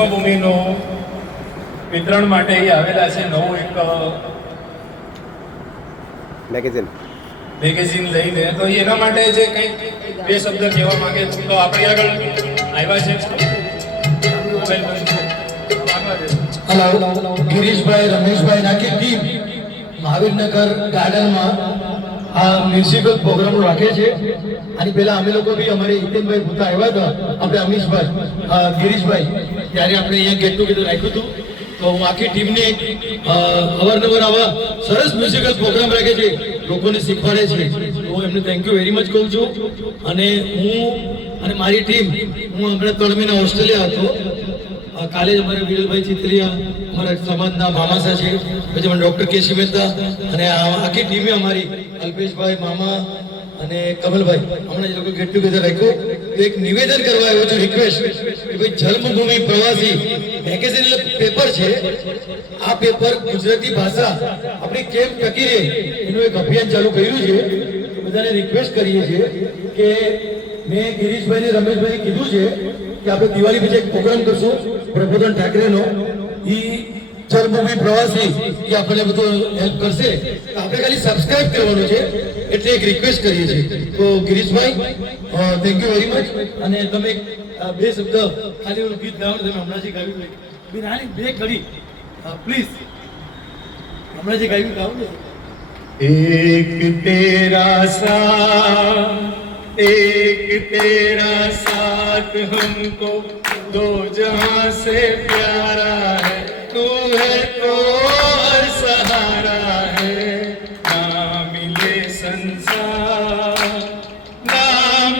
ભૂમિનું વિતરણ માટે અહીં આવેલા છે નવું એક મેગેઝિન. મેગેઝિન લઈને. તો એના માટે જે કંઈક બે શબ્દ કહેવા માંગે છે. તો આપણે આગળ આવ્યા છે. હલો ગિરીશભાઈ રમેશભાઈ નાખી ટીમ મહાવીરનગર ગાર્ડનમાં આ મ્યુઝિકલ પ્રોગ્રામ રાખે છે. અને પેલા અમે લોકો બી અમારે હિતેનભાઈ ભૂતા આવ્યા હતા. આપણે અમીશભાઈ ગિરીશભાઈ ત્યારે આપણે અહીંયા ગેટ ટુગેધર રાખ્યું હતું. તો હું આખી ટીમને અવારનવાર આવા સરસ મ્યુઝિકલ પ્રોગ્રામ રાખે છે, લોકોને શીખવાડે છે. તો હું એમને થેન્ક યુ વેરી મચ કહું છું. અને હું, અને મારી ટીમ, હું હમણાં ત્રણ મહિના ઓસ્ટ્રેલિયા હતો. કાલે જ અમારે વિરલભાઈ ચિત્રિયા, અમારા સમાજના મામાસા છે. પછી ડૉક્ટર કેસી મહેતા અને આખી ટીમે અમારી, અલ્પેશભાઈ મામા અને કમલભાઈ, હમણાં જે લોકો ગેટ ટુગેધર રાખ્યું, તો એક નિવેદન કરવા આવ્યો છું રિક્વેસ્ટ કે ભાઈ જન્મભૂમિ પ્રવાસી મેગેઝિન પેપર છે, આ પેપર ગુજરાતી ભાષા, આપણી કેમ ટકી રહે, એનું એક અભિયાન ચાલુ કર્યું છે બધાને રિક્વેસ્ટ કરીએ છીએ કે મેં ગિરીશભાઈ ને રમેશભાઈ કીધું છે કે આપણે દિવાળી પછી એક પ્રોગ્રામ કરશું, પ્રબોધન ઠાકરેનો. ઈ જન્મભૂમિ પ્રવાસી કે આપણને બધું હેલ્પ કરશે આપણે ખાલી સબસ્ક્રાઇબ કરવાનું છે, એટલે એક રિક્વેસ્ટ કરીએ છીએ. તો Girishbhai thank you very much અને તમે બે શબ્દ ખાલી ગીત ગાવાનું તમે હમણાં જે ગાયું બિરાની બે ઘડી પ્લીઝ હમણાં જે ગાયું, ગાવું એક તેરા સા એક તેરા સાથ હમકો દો જહાં સે પ્યાર. inside.